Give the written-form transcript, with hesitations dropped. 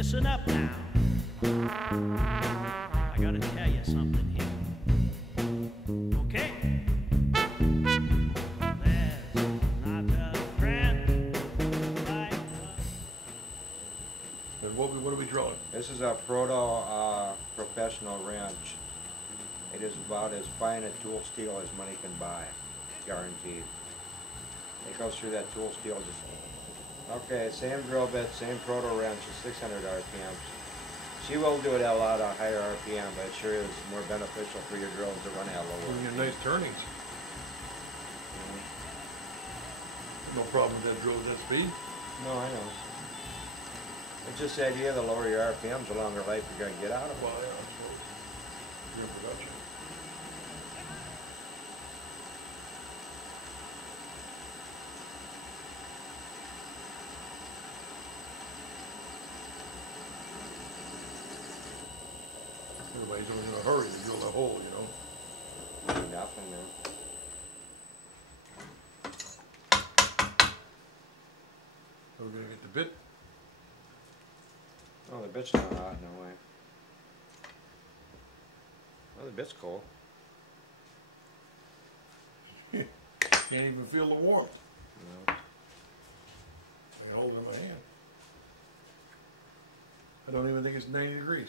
listen up now. I gotta tell you something here. Okay? There's not a friend like us. And what are we drilling? This is a Proto professional wrench. It is about as fine a tool steel as money can buy, guaranteed. It goes through that tool steel just... Okay, same drill bit, same Proto wrench, 600 RPMs. She will do it at a lot of higher RPM, but it sure is more beneficial for your drills to run at lower. Doing your nice turnings. No problem with that drill at that speed. No, I know. It's just the idea, the lower your RPMs, the longer life you're going to get out of it. Well, yeah, I suppose. Your production. Everybody's always in a hurry to drill a hole, you know. Nothing, man. So we're gonna get the bit. Oh, the bit's not hot, no way. Oh, the bit's cold. Can't even feel the warmth. No. I hold it in my hand. I don't even think it's 90 degrees.